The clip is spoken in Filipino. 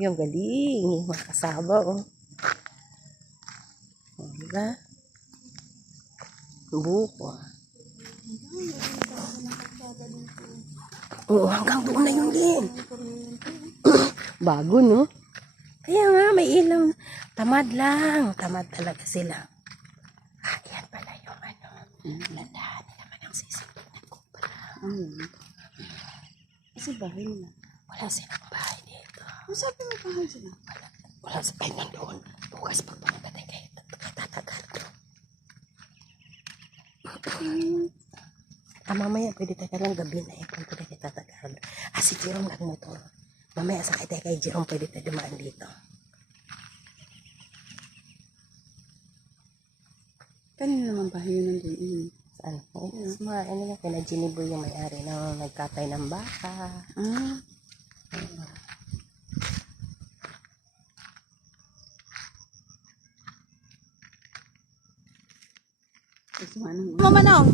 Yung galing. Yung mga kasaba, oh. Diba? Buko. Oo, hanggang doon na yun din. Bago, no? Kaya nga, may ilaw. Tamad lang. Tamad talaga sila. Ah, yan pala yung ano. Landahan nila man ang sisindihan ko pala. Kasi bahay nila. Wala silang bahay dito. Ano sabi mo bahay sila? Wala sa ay nandoon. Bukas pag pumunta kayo, tatagad ko. Mamaya pwede tayo lang gabi na kung pwede kayo tatagad. Si Jerome nagmotor. Mamaya sakay tayo kay Jerome, pwede tayo dumaan dito. Kanina naman bahay yun nandun. Saan? Sa mga ano na, kina Ginibo yung may-ari na nagkatay ng baka. Mamanong.